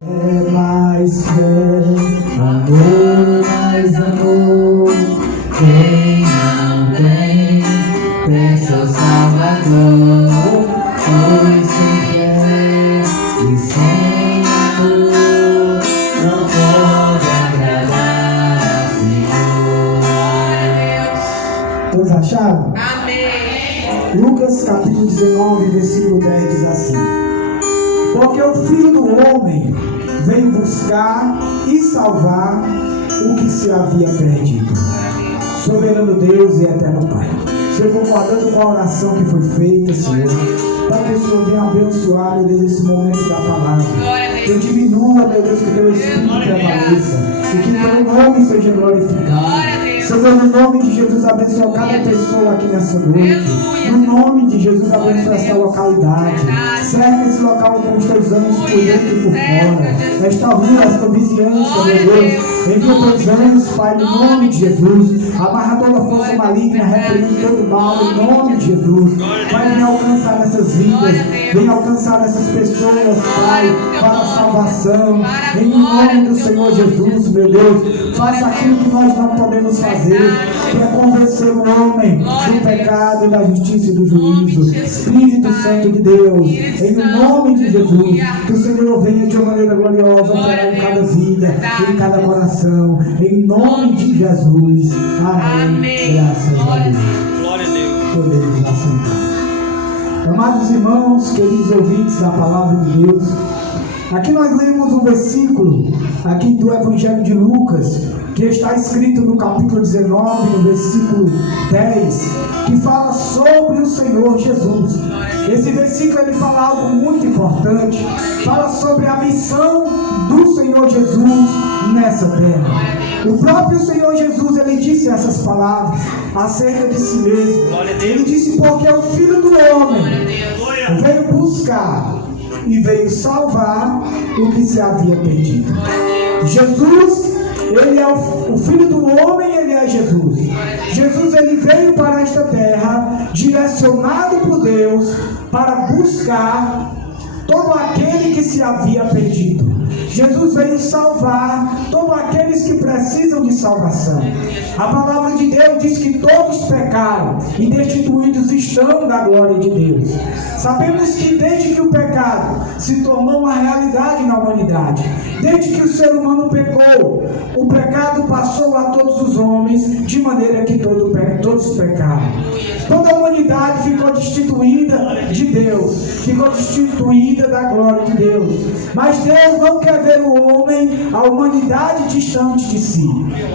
É mais fé, amor, mais amor. Quem não tem, peça ao Salvador. Pois sem fé e sem amor não pode agradar ao Senhor. Todos acharam? Amém. Lucas capítulo 19, versículo 10 diz assim: porque o Filho do Homem veio buscar e salvar o que se havia perdido. Soberano Deus e eterno Pai, Senhor, concordando com a oração que foi feita, Senhor, para que o Senhor venha abençoar, meu Deus, esse momento da palavra. Que eu diminua, meu Deus, que o teu Espírito prevaleça e que o teu nome seja glorificado. Senhor, no nome de Jesus, abençoa cada pessoa aqui nessa noite. No nome de Jesus, abençoa esta localidade. Cerca esse local com os teus anjos por dentro e por fora. Esta rua, esta vizinhança, meu Deus. Envia teus anjos, Pai, no nome de Jesus. Amarra toda força maligna, repreende todo mal, em nome de Jesus. Pai, vem alcançar essas vidas. Vem alcançar essas pessoas, Pai, para a salvação. Em nome do Senhor Jesus, meu Deus. Faça aquilo que nós não podemos fazer, que é convencer o homem do pecado, da justiça e do juízo. Espírito Santo de Deus, em nome de Jesus, que o Senhor venha de uma maneira gloriosa operar em cada vida, em cada coração, em nome de Jesus. Amém. Graças a Deus. Glória a Deus. Podemos assentar. Amados irmãos, queridos ouvintes da palavra de Deus, aqui nós lemos um versículo aqui do Evangelho de Lucas, que está escrito no capítulo 19, no versículo 10, que fala sobre o Senhor Jesus. Esse versículo ele fala algo muito importante, fala sobre a missão do Senhor Jesus nessa terra. O próprio Senhor Jesus, ele disse essas palavras acerca de si mesmo. Ele disse: porque o Filho do Homem veio buscar e veio salvar o que se havia perdido. Jesus, ele é o Filho do Homem, ele é Jesus. Jesus, ele veio para esta terra direcionado por Deus para buscar todo aquele que se havia perdido. Jesus veio salvar todos aqueles que precisam de salvação. A palavra de Deus diz que todos pecaram e destituídos estão da glória de Deus. Sabemos que desde que o pecado se tornou uma realidade na humanidade, desde que o ser humano pecou, o pecado passou a todos os homens, de maneira que todos pecaram. Toda a humanidade ficou destituída de Deus, ficou destituída da glória de Deus. Mas Deus não quer ver o homem, a humanidade distante de si.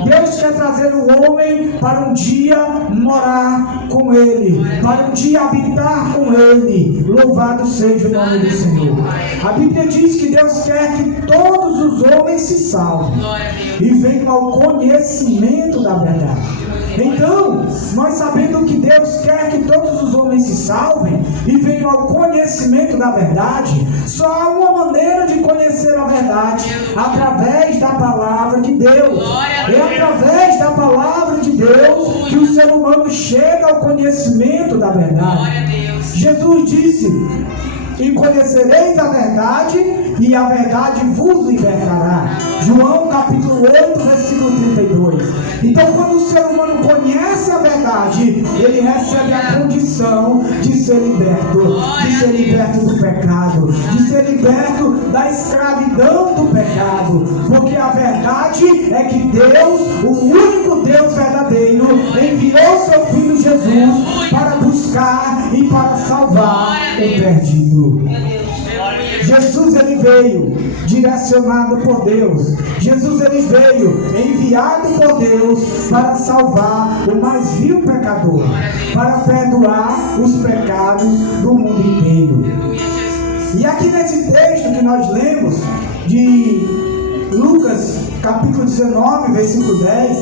Deus quer trazer o homem para um dia morar com Ele, para um dia habitar com Ele. Louvado seja o nome do Senhor. A Bíblia diz que Deus quer que todos os homens se salvem e venham ao conhecimento da verdade. Então, nós sabendo que Deus quer que todos os homens se salvem e venham ao conhecimento da verdade, só há uma maneira de conhecer a verdade: através da palavra de Deus. É através da palavra de Deus que o ser humano chega ao conhecimento da verdade. Jesus disse: e conhecereis a verdade, e a verdade vos libertará. João capítulo 8, versículo 32. Então, quando o ser humano conhece a verdade, ele recebe a condição de ser liberto do pecado, de ser liberto da escravidão do pecado, porque a verdade é que Deus, o único Deus verdadeiro, enviou seu Filho Jesus para buscar e para salvar o perdido. Jesus, ele veio direcionado por Deus. Jesus, ele veio enviado por Deus para salvar o mais vil pecador, para perdoar os pecados do mundo inteiro. E aqui nesse texto que nós lemos de Lucas capítulo 19, versículo 10,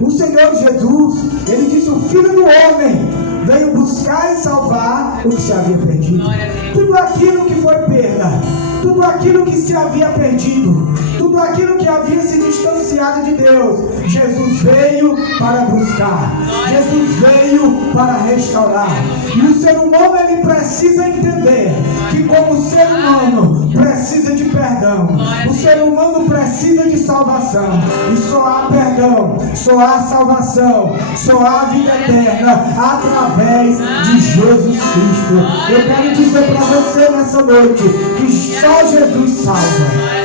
o Senhor Jesus, ele disse: o Filho do Homem veio buscar e salvar o que se havia perdido. Tudo aquilo que foi perda, tudo aquilo que se havia perdido, tudo aquilo que havia se distanciado de Deus, Jesus veio para buscar, Jesus veio para restaurar. E o ser humano, ele precisa entender que como ser humano precisa precisa de perdão. O ser humano precisa de salvação. E só há perdão, só há salvação, só há vida eterna através de Jesus Cristo. Eu quero dizer para você nessa noite que só Jesus salva.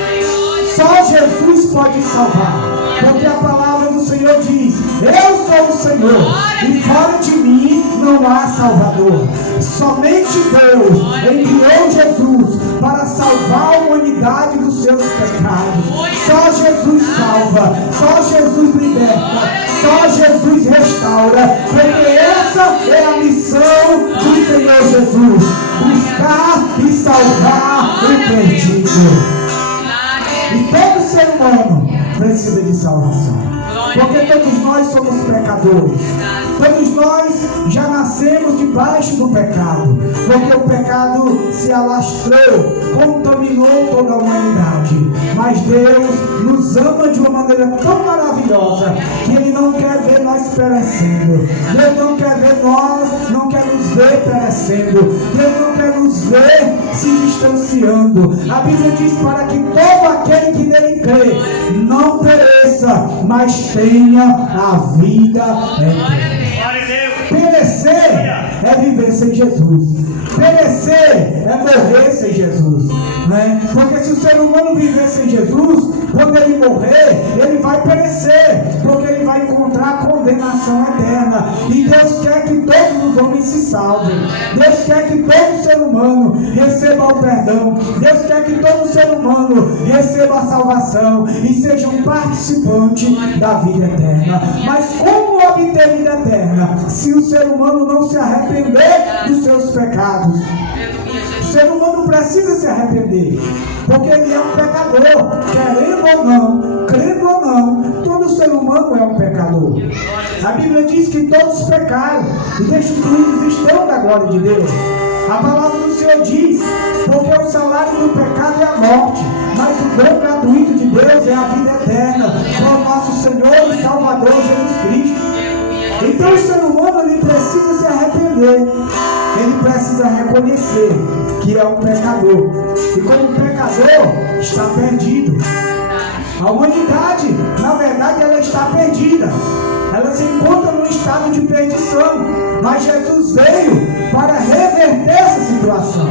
Só Jesus pode salvar. Porque a palavra do Senhor diz: eu sou o Senhor, e fora de mim não há Salvador. Somente Deus enviou Jesus para salvar a humanidade dos seus pecados. Só Jesus salva, só Jesus liberta, só Jesus restaura. Porque essa é a missão do Senhor Jesus: buscar e salvar o perdido. E todo ser humano precisa de salvação. Porque todos nós somos pecadores. Todos nós já nascemos debaixo do pecado. Porque o pecado se alastrou, contaminou toda a humanidade. Mas Deus nos ama de uma maneira tão maravilhosa que Ele não quer ver nós perecendo. Deus não quer ver nós, não quer nos ver perecendo. Deus não quer nos ver se distanciando. A Bíblia diz para que todo aquele que nele crê não pereça, mas tenha a vida eterna. Perecer é viver sem Jesus. Perecer é morrer sem Jesus, né? Porque se o ser humano viver sem Jesus, quando ele morrer, ele vai perecer, porque ele vai encontrar condenação eterna. E Deus quer que todos os homens se salvem. Deus quer que todo ser humano receba o perdão. Deus quer que todo ser humano receba a salvação e seja um participante da vida eterna. Mas como obter vida eterna se o ser humano não se arrepender dos seus pecados? O ser humano precisa se arrepender, porque ele é um pecador, querendo ou não, crendo ou não, todo ser humano é um pecador. A Bíblia diz que todos pecaram e destituídos estão da glória de Deus. A palavra do Senhor diz: porque o salário do pecado é a morte, mas o dom gratuito de Deus é a vida eterna, com o nosso Senhor e Salvador Jesus Cristo. Então o ser humano ele precisa se arrepender, ele precisa reconhecer que é um pecador, e como pecador está perdido. A humanidade, na verdade, ela está perdida, ela se encontra num estado de perdição, mas Jesus veio para reverter essa situação.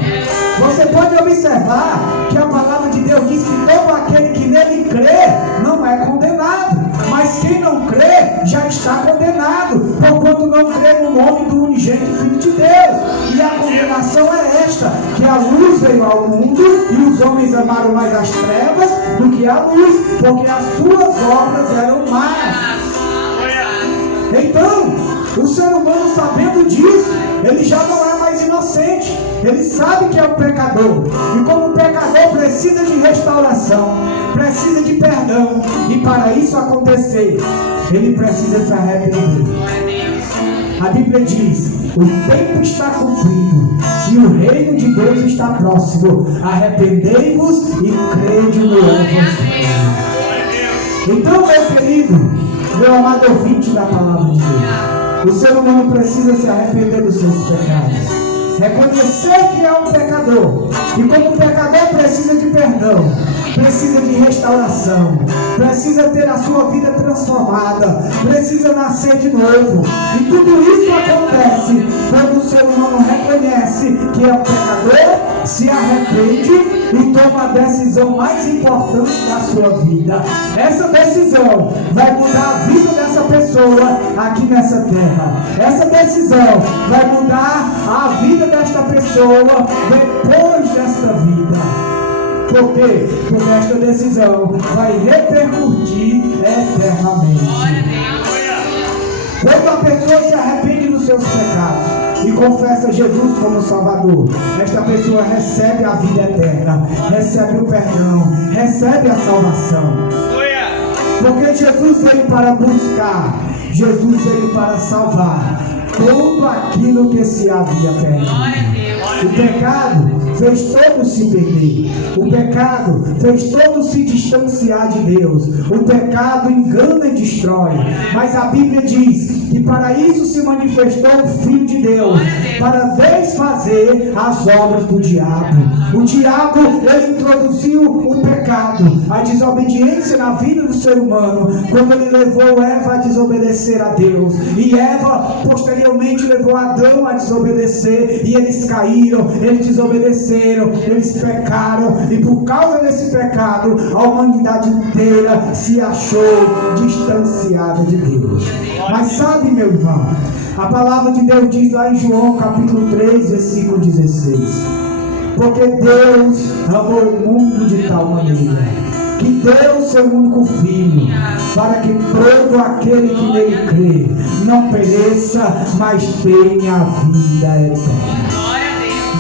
Você pode observar que a palavra de Deus diz que todo aquele que nele crê não é condenado, mas quem não crê já está condenado, porquanto não crê no nome do unigênito Filho de Deus. E a condenação é esta: que a luz veio ao mundo e os homens amaram mais as trevas do que a luz, porque as suas obras eram más. Então, o ser humano, sabendo disso, ele já não é mais inocente. Ele sabe que é um pecador. E como pecador precisa de restauração, precisa de perdão. E para isso acontecer, ele precisa se arrepender. A Bíblia diz: o tempo está cumprido e o reino de Deus está próximo. Arrependei-vos e crede no Evangelho. Então, meu querido, meu amado ouvinte da palavra de Deus, o ser humano precisa se arrepender dos seus pecados, reconhecer que é um pecador, e como pecador precisa de perdão, precisa de restauração, precisa ter a sua vida transformada, precisa nascer de novo. E tudo isso acontece quando o ser humano reconhece que é um pecador, se arrepende e toma a decisão mais importante da sua vida. Essa decisão vai mudar a vida dessa pessoa aqui nessa terra. Essa decisão vai mudar a vida desta pessoa depois desta vida. Por quê? Porque esta decisão vai repercutir eternamente. Quando a pessoa se arrepende dos seus pecados e confessa Jesus como Salvador, esta pessoa recebe a vida eterna, recebe o perdão, recebe a salvação. Porque Jesus veio para buscar, Jesus veio para salvar tudo aquilo que se havia perdido. O pecado fez todos se perder. O pecado fez todos se distanciar de Deus. O pecado engana e destrói. Mas a Bíblia diz que para isso se manifestou o Filho de Deus, para desfazer as obras do diabo. O diabo, ele introduziu o pecado, a desobediência na vida do ser humano, quando ele levou Eva a desobedecer a Deus. E Eva, posteriormente, levou Adão a desobedecer. E eles caíram, eles desobedeceram, eles pecaram. E por causa desse pecado, a humanidade inteira se achou distanciada de Deus. Mas sabe, meu irmão, a palavra de Deus diz lá em João capítulo 3, versículo 16: porque Deus amou o mundo de tal maneira que deu o seu único Filho, para que todo aquele que nele crê não pereça, mas tenha a vida eterna.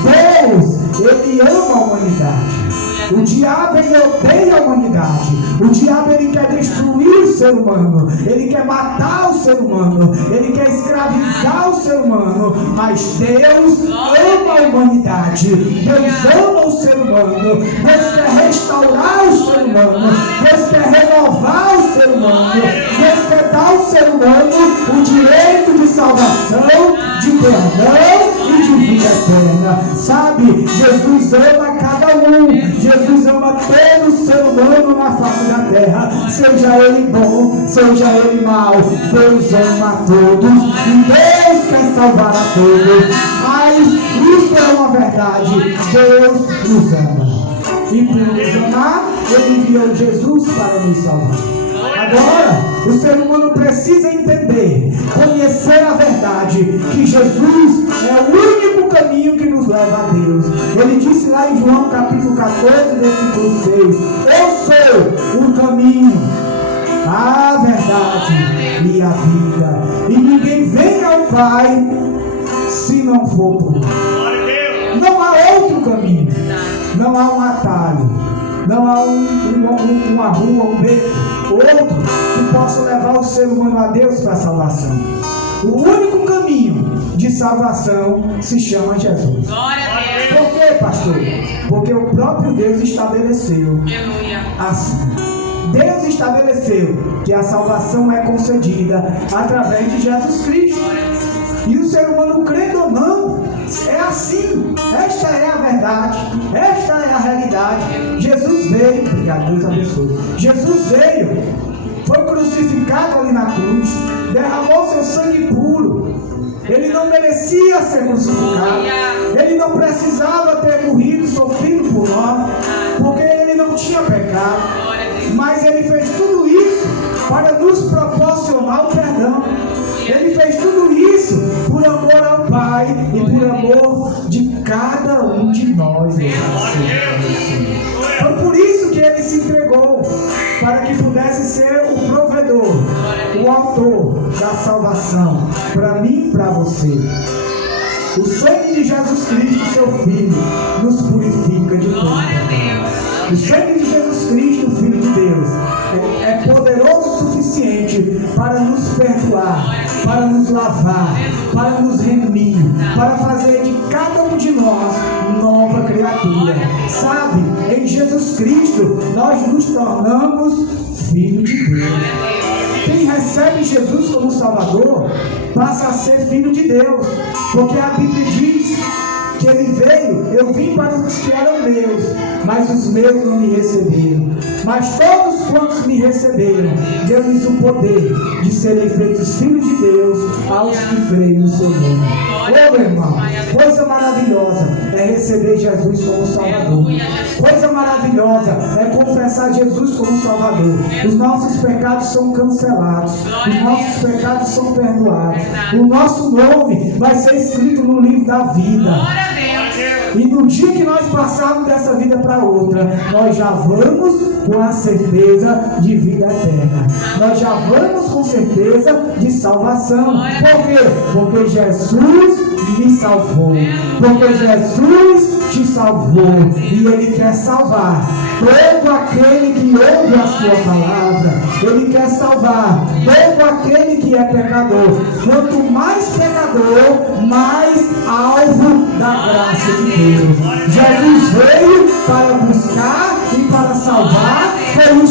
Deus, ele ama a humanidade. O diabo, ele odeia a humanidade. O diabo, ele quer destruir o ser humano. Ele quer matar o ser humano. Ele quer escravizar o ser humano. Mas Deus ama a humanidade. Deus ama o ser humano. Deus quer restaurar o ser humano. Deus quer renovar o ser humano. Deus quer dar ao ser humano o direito de salvação, de perdão e de vida eterna. Sabe, Jesus ama cada um. Jesus ama todo ser humano na face da terra, seja ele bom, seja ele mau. Deus ama a todos e Deus quer salvar a todos. Mas isso é uma verdade: Deus nos ama, e por nos amar, ele enviou Jesus para nos salvar. Agora, o ser humano precisa entender, conhecer a verdade, que Jesus é o único caminho que nos leva a Deus. Ele disse lá em João capítulo 14, versículo 6: eu sou o caminho, a verdade e a vida, e ninguém vem ao Pai se não for por mim. Não há outro caminho, não há um atalho, não há uma rua, um beco, outro que possa levar o ser humano a Deus para a salvação. O único caminho de salvação se chama Jesus. Por quê, pastor? Porque o próprio Deus estabeleceu assim. Deus estabeleceu que a salvação é concedida através de Jesus Cristo. E o ser humano, crendo ou não, é assim. Esta é a verdade, esta é a realidade. Jesus veio, obrigado, Deus abençoe. Jesus veio, foi crucificado ali na cruz, derramou seu sangue puro. Ele não merecia ser crucificado, ele não precisava ter morrido, sofrido por nós, porque ele não tinha pecado. Mas ele fez tudo isso para nos proporcionar o perdão. Ele fez tudo isso por amor ao Pai e por amor de cada um de nós. Foi por isso que ele se entregou, para que pudesse ser o provedor, o autor da salvação, para mim e para você. O sangue de Jesus Cristo, seu Filho, nos purifica de todo pecado. O sangue de Jesus Cristo, Filho de Deus, é poderoso o suficiente para nos perdoar, para nos lavar, para nos remir, para fazer de cada um de nós nova criatura. Sabe, em Jesus Cristo nós nos tornamos filhos de Deus. Quem recebe Jesus como Salvador passa a ser filho de Deus, porque a Bíblia diz que ele veio: eu vim para os que eram meus, mas os meus não me receberam. Mas todos quantos me receberam, deu-lhes o poder de serem feitos filhos de Deus aos que creem no seu nome. Ô meu irmão, coisa maravilhosa é receber Jesus como Salvador. Coisa maravilhosa é confessar Jesus como Salvador. Os nossos pecados são cancelados, os nossos pecados são perdoados. O nosso nome vai ser escrito no livro da vida. E no dia que nós passarmos dessa vida para outra, nós já vamos com a certeza de vida eterna. Nós já vamos com certeza de salvação. Por quê? Porque Jesus me salvou. Porque Jesus te salvou. E Ele quer salvar todo aquele que ouve a sua palavra. Ele quer salvar todo aquele que é pecador. Quanto mais pecador, mais alvo da graça de Deus. Jesus veio para buscar e para salvar. Foi o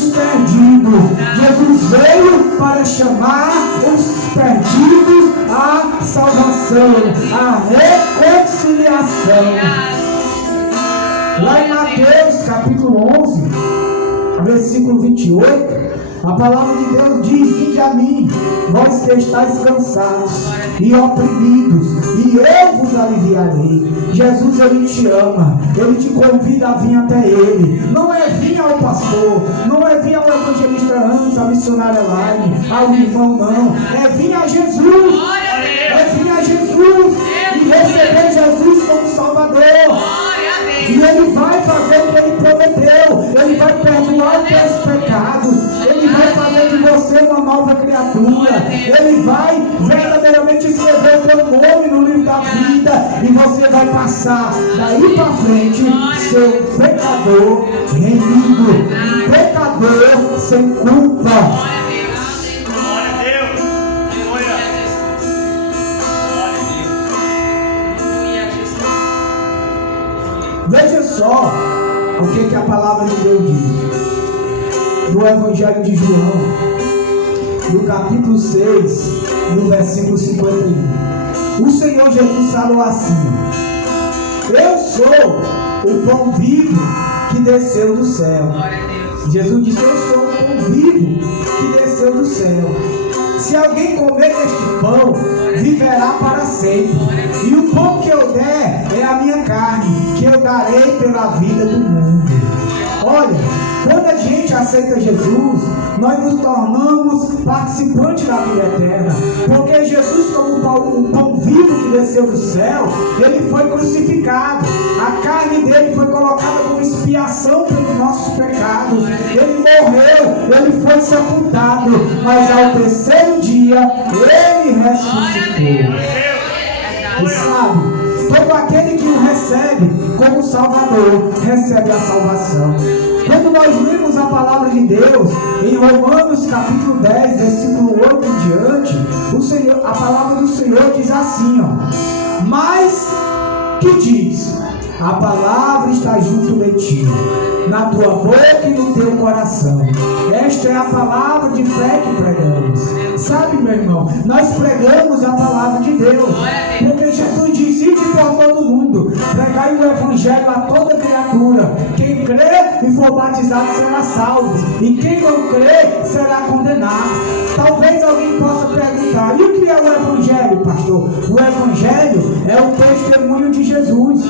Jesus veio para chamar os perdidos à salvação, à reconciliação. Lá em Mateus capítulo 11, versículo 28, a palavra de Deus diz: vinde a mim, vós que estáis cansados e oprimidos, e eu vos aliviarei. Jesus, Ele te ama, Ele te convida a vir até Ele. Não é vir ao pastor, não é vir ao evangelista Antes, a missionária Elaine, ao irmão, não. É vir a Jesus, é vir a Jesus e receber Jesus como Salvador. E Ele vai fazer o que Ele prometeu. Ele vai perdoar os teus pecados. Ele vai fazer de você uma nova criatura. Ele vai verdadeiramente escrever o teu nome no livro da vida. E você vai passar daí para frente ser um pecador remido, um pecador sem culpa. Veja só o que a palavra de Deus diz no Evangelho de João, no capítulo 6, no versículo 51. O Senhor Jesus falou assim: eu sou o pão vivo que desceu do céu. Jesus disse: eu sou o pão vivo que desceu do céu. Se alguém comer deste pão, viverá para sempre. E o pão que eu der é a minha carne, que eu darei pela vida do mundo. Olha, quando a gente aceita Jesus, nós nos tornamos participantes da vida eterna. Porque Jesus, como o pão vivo que desceu do céu, Ele foi crucificado. A carne dele foi colocada como expiação pelos nossos pecados. Ele morreu, Ele foi sepultado, mas ao terceiro dia Ele ressuscitou. E sabe, todo aquele que o recebe como Salvador, recebe a salvação. Quando nós lemos a palavra de Deus, em Romanos capítulo 10, versículo 8 em diante, a palavra do Senhor diz assim, ó: mas que diz? A palavra está junto de ti, na tua boca e no teu coração. Esta é a palavra de fé que pregamos. Sabe, meu irmão, nós pregamos a palavra de Deus, porque Jesus disse: ide por todo mundo, pregai o evangelho a toda criatura. Quem crê e for batizado será salvo, e quem não crê será condenado. Talvez alguém possa perguntar: e o que é o evangelho, pastor? O evangelho é o testemunho de Jesus.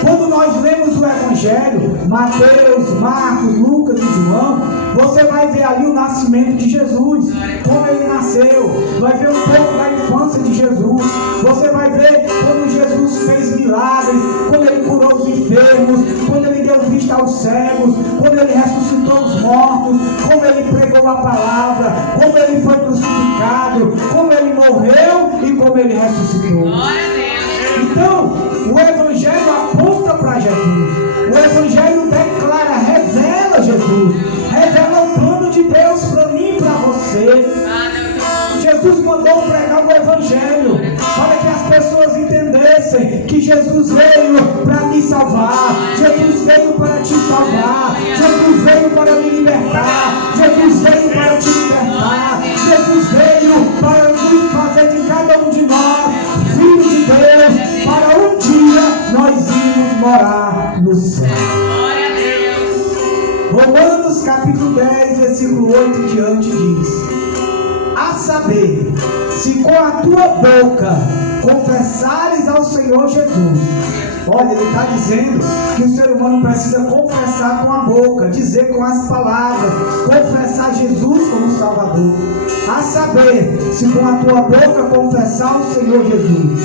Quando nós lemos o Evangelho, Mateus, Marcos, Lucas e João, você vai ver ali o nascimento de Jesus, como Ele nasceu, vai ver um pouco da infância de Jesus, você vai ver quando Jesus fez milagres, quando Ele curou os enfermos, quando Ele deu vista aos cegos, quando Ele ressuscitou os mortos, como Ele pregou a palavra, como Ele foi crucificado, como Ele morreu e como Ele ressuscitou. Então, o Evangelho aponta para Jesus. O Evangelho declara, revela Jesus. Revela o plano de Deus para mim e para você. Jesus mandou pregar o Evangelho para que as pessoas entendessem que Jesus veio para me salvar. Jesus veio para te salvar. Jesus veio para me libertar. Jesus veio para te libertar. Jesus veio para nos fazer de cada um de nós filhos de Deus, para um dia nós irmos morar no céu. Romanos capítulo 10, versículo 8 em diante diz: a saber, se com a tua boca confessares ao Senhor Jesus. Olha, ele está dizendo que o ser humano precisa confessar com a boca, dizer com as palavras, confessar Jesus como Salvador. A saber, se com a tua boca confessar o Senhor Jesus,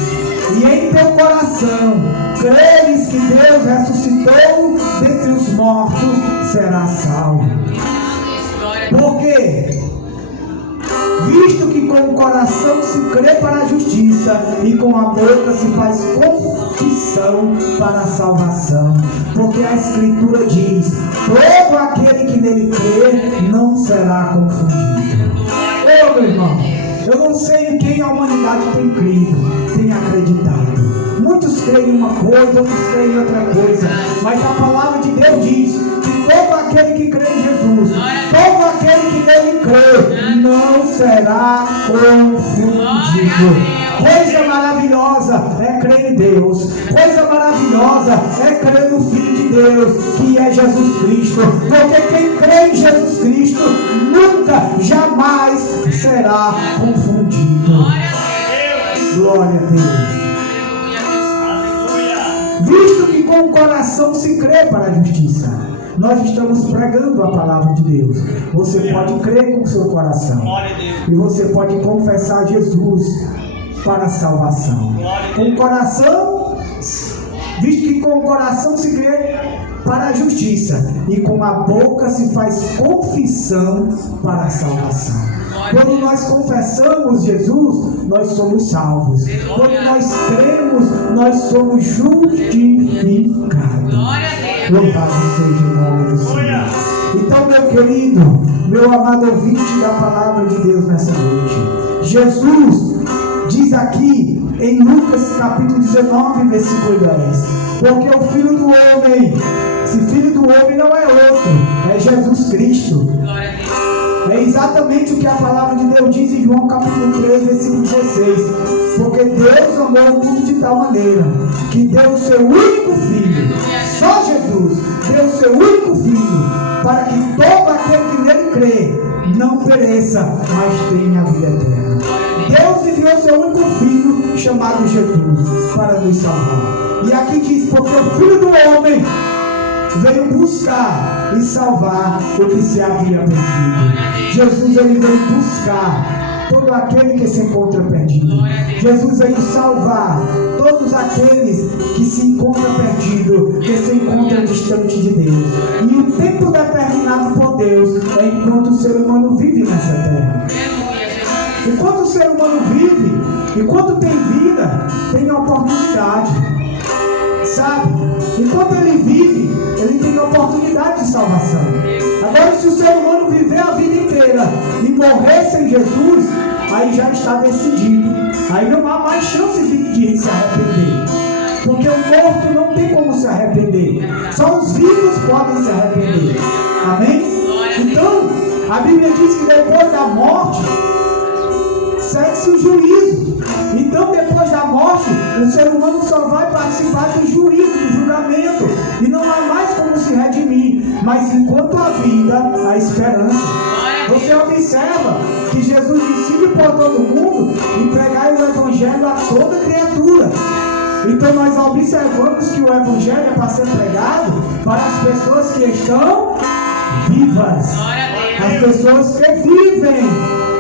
e em teu coração creres que Deus ressuscitou dentre os mortos, serás salvo. Por quê? Visto que com o coração se crê para a justiça e com a boca se faz confissão para a salvação. Porque a Escritura diz: todo aquele que nele crê não será confundido. Ô meu irmão, eu não sei em quem a humanidade tem crido, tem acreditado. Muitos creem em uma coisa, outros creem em outra coisa, mas a palavra de Deus diz que todo aquele que crê em Jesus, todo aquele que nele será confundido. Coisa maravilhosa é crer em Deus. Coisa maravilhosa é crer no Filho de Deus, que é Jesus Cristo. Porque quem crê em Jesus Cristo nunca, jamais será confundido. Glória a Deus. Visto que com o coração se crê para a justiça, nós estamos pregando a palavra de Deus. Você pode crer com o seu coração e você pode confessar Jesus para a salvação. Com o coração, visto que com o coração se crê para a justiça e com a boca se faz confissão para a salvação. Quando nós confessamos Jesus, nós somos salvos. Quando nós cremos, nós somos justificados. Louvado seja o nome do Senhor. Então, meu querido, meu amado ouvinte da palavra de Deus nessa noite, Jesus diz aqui em Lucas capítulo 19, versículo 10: porque o Filho do Homem, esse Filho do Homem não é outro, é Jesus Cristo. É exatamente o que a palavra de Deus diz em João capítulo 3, versículo 16. Porque Deus amou o mundo de tal maneira que deu o seu único Filho, só Jesus, deu o seu único Filho, para que todo aquele que nele crê não pereça, mas tenha a vida eterna. Deus enviou seu único Filho, chamado Jesus, para nos salvar. E aqui diz: porque o Filho do Homem veio buscar e salvar o que se havia perdido. Jesus, ele veio buscar todo aquele que se encontra perdido. Jesus veio salvar todos aqueles que se encontram perdidos, que se encontram distante de Deus. E o tempo determinado por Deus é enquanto o ser humano vive nessa terra. Enquanto o ser humano vive, enquanto tem vida, tem oportunidade. Sabe? Enquanto ele vive, ele tem oportunidade de salvação. Agora, se o ser humano viver a vida inteira e morrer sem Jesus, aí já está decidido. Aí não há mais chance de se arrepender. Porque o morto não tem como se arrepender. Só os vivos podem se arrepender. Amém? Então, a Bíblia diz que depois da morte segue-se o juízo. Então, depois da morte, o ser humano só vai participar do juízo, do julgamento, e não há mais como se redimir. Mas enquanto há vida, há esperança. Você observa que Jesus disse por todo mundo e pregai o evangelho a toda criatura. Então nós observamos que o evangelho é para ser pregado para as pessoas que estão vivas, as pessoas que vivem.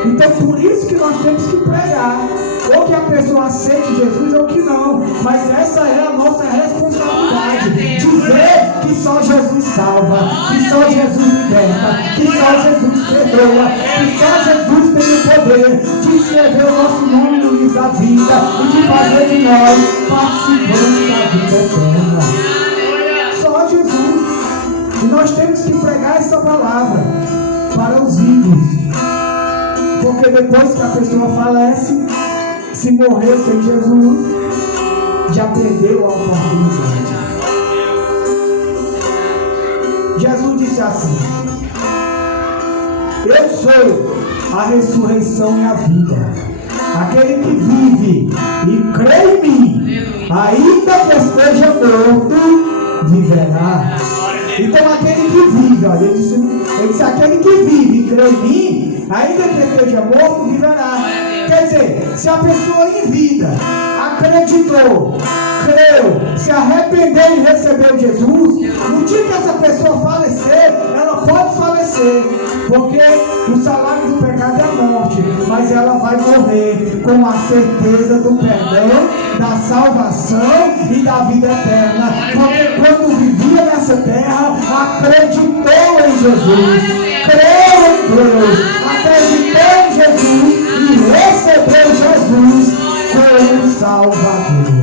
Então por isso que nós temos que pregar, ou que a pessoa aceite Jesus ou que não, mas essa é a nossa responsabilidade, dizer que só Jesus salva, que só Jesus liberta, que só Jesus perdoa, que só Jesus tem o poder de escrever o nosso nome no livro da vida e de fazer de nós participantes da vida eterna. Só Jesus. E nós temos que pregar essa palavra para os vivos. Porque depois que a pessoa falece, se morrer sem Jesus, já perdeu a oportunidade. Jesus disse assim: eu sou a ressurreição e a vida. Aquele que vive e crê em mim, ainda que esteja morto, viverá. Então aquele que vive, olha, ele disse aquele que vive e crê em mim, ainda que esteja morto, viverá. Quer dizer, se a pessoa em vida acreditou, creu, se arrependeu e recebeu Jesus, no dia que essa pessoa falecer, ela pode falecer, porque o salário do pecado é a morte, mas ela vai morrer com a certeza do perdão, da salvação e da vida eterna, porque quando vivia nessa terra, acreditou em Jesus, creu em Deus, acreditou em Jesus e recebeu Jesus como Salvador.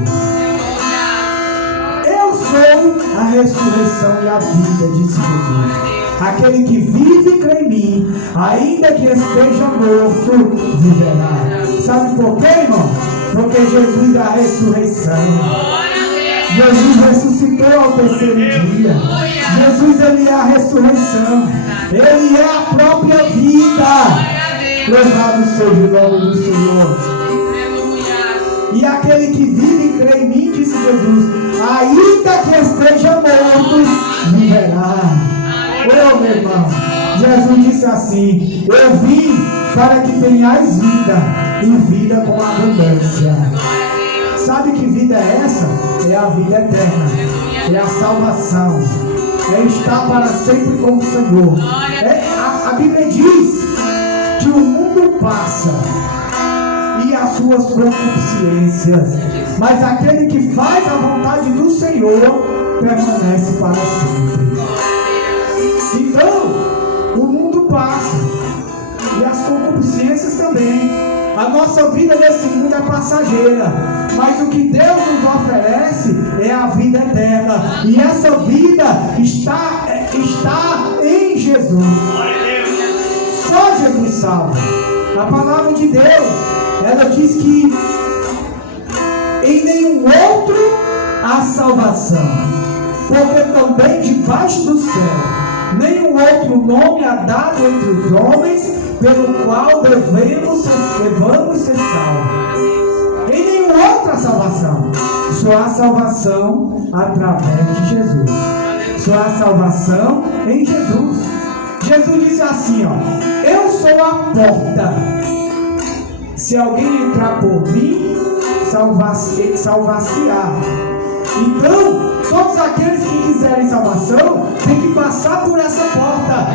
Eu sou a ressurreição e a vida, disse Jesus. Aquele que vive e crê em mim, ainda que esteja morto, viverá. Sabe por quê, irmão? Porque Jesus é a ressurreição. Jesus ressuscitou ao terceiro dia. Jesus, ele é a ressurreição. Ele é a própria vida. Louvado seja o nome do Senhor. E aquele que vive e crê em mim, disse Jesus, ainda que esteja morto, viverá. Oh, meu irmão, Jesus disse assim, eu vim para que tenhais vida, e vida com abundância. Sabe que vida é essa? É a vida eterna, é a salvação, é estar para sempre com o Senhor. A Bíblia diz que o mundo passa e as suas concupiscências, mas aquele que faz a vontade do Senhor permanece para sempre. Então, o mundo passa e as concupiscências também. A nossa vida nesse mundo é passageira, mas o que Deus nos oferece é a vida eterna, e essa vida está em Jesus. Só Jesus salva. A palavra de Deus, ela diz que em nenhum outro há salvação, porque também debaixo do céu nenhum outro nome há dado entre os homens pelo qual devemos ser salvos. Em nenhum outro há salvação. Só há salvação através de Jesus. Só há salvação em Jesus. Jesus disse assim, ó, eu sou a porta. Se alguém entrar por mim, salvar-se-á. Então, todos aqueles que quiserem salvação têm que passar por essa porta.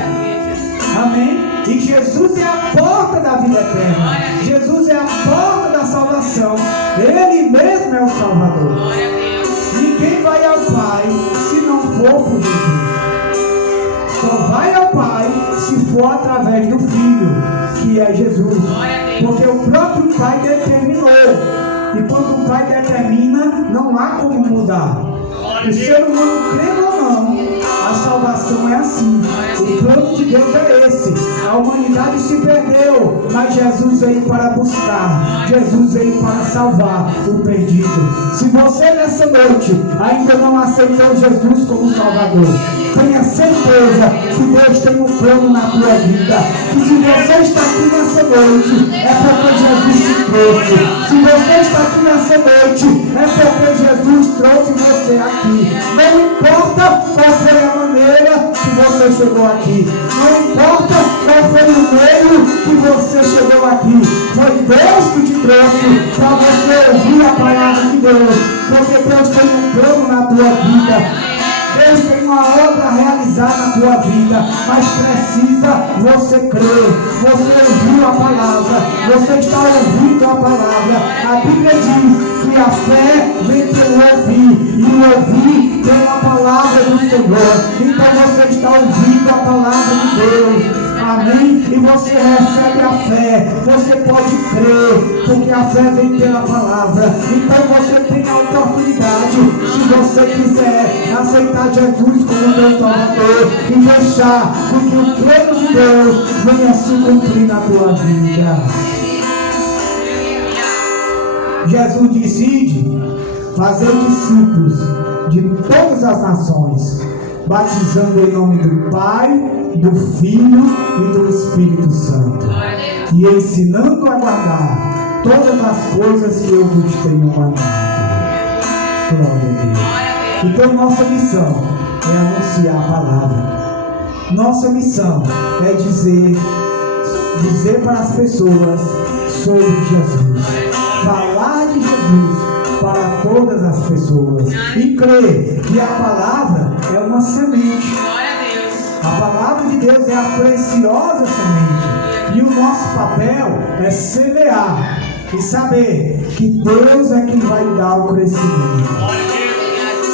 Amém? E Jesus é a porta da vida eterna. Jesus é a porta da salvação. Ele mesmo é o Salvador. Ninguém vai ao Pai se não for por Jesus. Só vai ao Pai se for através do Filho, que é Jesus. Porque o próprio Pai determinou. E quando o Pai determina, não há como mudar. O ser humano crendo ou não, a salvação é assim. O plano de Deus é esse. A humanidade se perdeu, mas Jesus veio para buscar. Jesus veio para salvar o perdido. Se você nessa noite ainda não aceitou Jesus como Salvador, tenha certeza que Deus tem um plano na tua vida. Que se você está aqui nessa noite, é porque Jesus te trouxe. Se você está aqui nessa noite, é porque Jesus trouxe você aqui. Não importa qual foi a maneira que você chegou aqui. Não importa qual foi o meio que você chegou aqui. Foi Deus que te trouxe para você ouvir a palavra de Deus. Porque Deus tem um plano na tua vida. Deus tem uma obra a realizar na tua vida, mas precisa você crer. Você ouviu a palavra, você está ouvindo a palavra. A Bíblia diz que a fé vem pelo ouvir, e o ouvir tem a palavra do Senhor. Então você está ouvindo a palavra de Deus. Amém? E você recebe a fé. Você pode crer, porque a fé vem pela palavra. Então você tem a oportunidade, se você quiser, aceitar Jesus como teu Salvador e deixar que o plano de Deus venha se cumprir na tua vida. Jesus disse: ide, fazer discípulos de todas as nações, batizando em nome do Pai, do Filho e do Espírito Santo, e ensinando a guardar todas as coisas que eu vos tenho mandado. Glória a Deus. Então nossa missão é anunciar a palavra. Nossa missão é dizer para as pessoas sobre Jesus, falar de Jesus para todas as pessoas e crer que a palavra é uma semente. A palavra de Deus é a preciosa semente, e o nosso papel é semear e saber que Deus é quem vai dar o crescimento.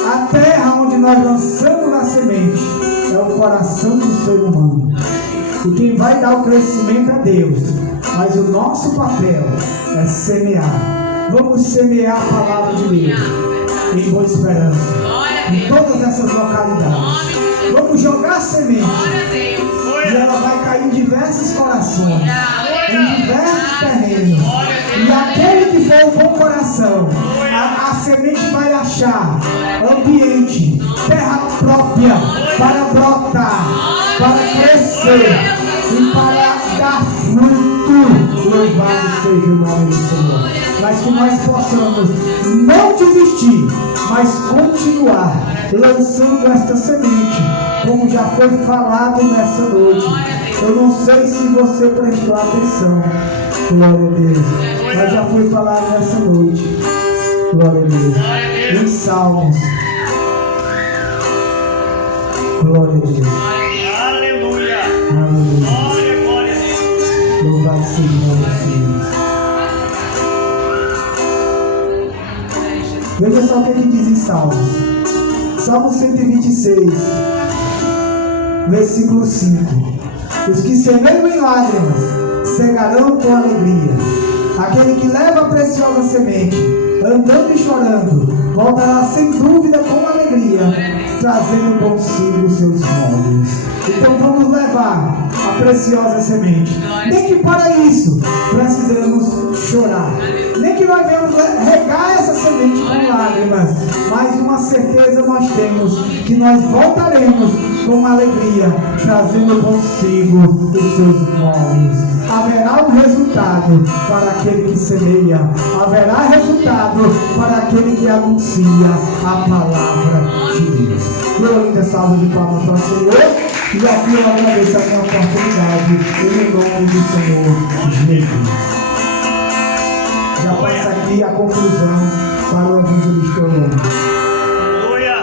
A terra onde nós lançamos a semente é o coração do ser humano, e quem vai dar o crescimento é Deus, mas o nosso papel é semear. Vamos semear a palavra de Deus em Boa Esperança, em todas essas localidades. Vamos jogar semente, e ela vai cair em diversos corações, em diversos terrenos. E aquele que for o bom coração, a semente vai achar ambiente, terra própria para brotar, para crescer e para dar fruto. Louvado seja o nome do Senhor. Mas que nós possamos não desistir, mas continuar lançando esta semente, como já foi falado nessa noite. Eu não sei se você prestou atenção, glória a Deus, mas já foi falado nessa noite, glória a Deus, em Salmos, glória a Deus, Aleluia, aleluia, glória a Deus. Louvado seja o nome do Senhor. Veja só o que diz em Salmos. Salmo 126, versículo 5. Os que semeiam em lágrimas cegarão com alegria. Aquele que leva a preciosa semente, andando e chorando, voltará sem dúvida com alegria, trazendo consigo os seus molhos. Então vamos levar a preciosa semente. Nem que para isso precisamos chorar, nem que nós venhamos regar essa semente com lágrimas, mas uma certeza nós temos, que nós voltaremos com alegria, trazendo consigo os seus molhos. Haverá um resultado para aquele que semeia, haverá resultado para aquele que anuncia a palavra de Deus. Eu ainda salvo de palmas para o Senhor, e aqui eu agradeço a minha oportunidade, em nome do Senhor Jesus. Já passa aqui a conclusão para o evangelista Orlando. Aleluia,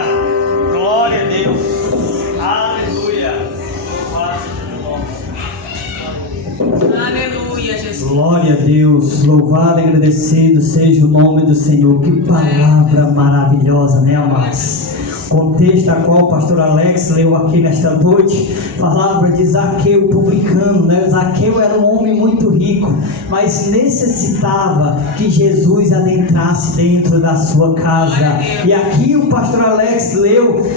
glória a Deus. Aleluia. Aleluia, Jesus. Glória a Deus, louvado e agradecido seja o nome do Senhor. Que palavra maravilhosa, né, amados? O contexto a qual o pastor Alex leu aqui nesta noite falava de Zaqueu, publicano, né? Zaqueu era um homem muito rico, mas necessitava que Jesus adentrasse dentro da sua casa. E aqui o pastor Alex leu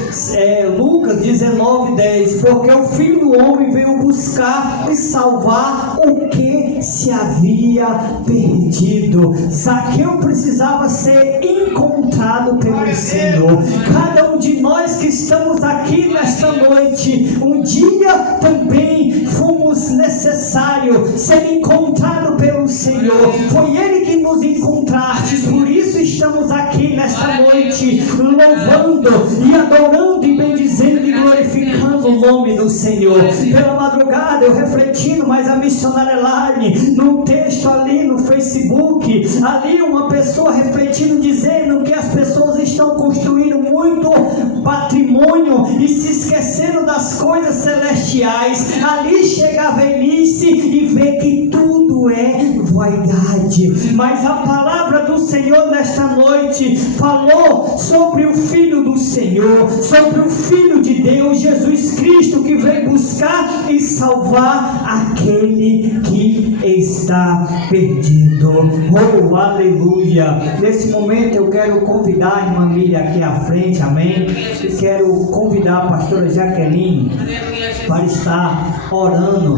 Lucas 19:10, porque o Filho do Homem veio buscar e salvar o que se havia perdido. Zaqueu precisava ser encontrado pelo Senhor. Cada um de nós que estamos aqui nesta noite, um dia também fomos necessários ser encontrados pelo Senhor. Foi Ele que nos encontraste, por isso estamos aqui nesta noite, louvando e adorando e bendizendo e glorificando o nome do Senhor. Pela madrugada eu refletindo, mas a missionária Elaine, num texto ali no Facebook, ali uma pessoa refletindo, dizendo que as pessoas estão construindo muito patrimônio e se esquecendo das coisas celestiais. Ali chega a velhice e vê que tudo é vaidade. Mas a palavra do Senhor nesta noite falou sobre o Filho do Senhor, sobre o Filho de Deus, Jesus Cristo, que veio buscar e salvar aquele que está perdido. Oh, aleluia! Nesse momento eu quero convidar a irmã Miriam aqui à frente, amém? E quero convidar a pastora Jaqueline para estar orando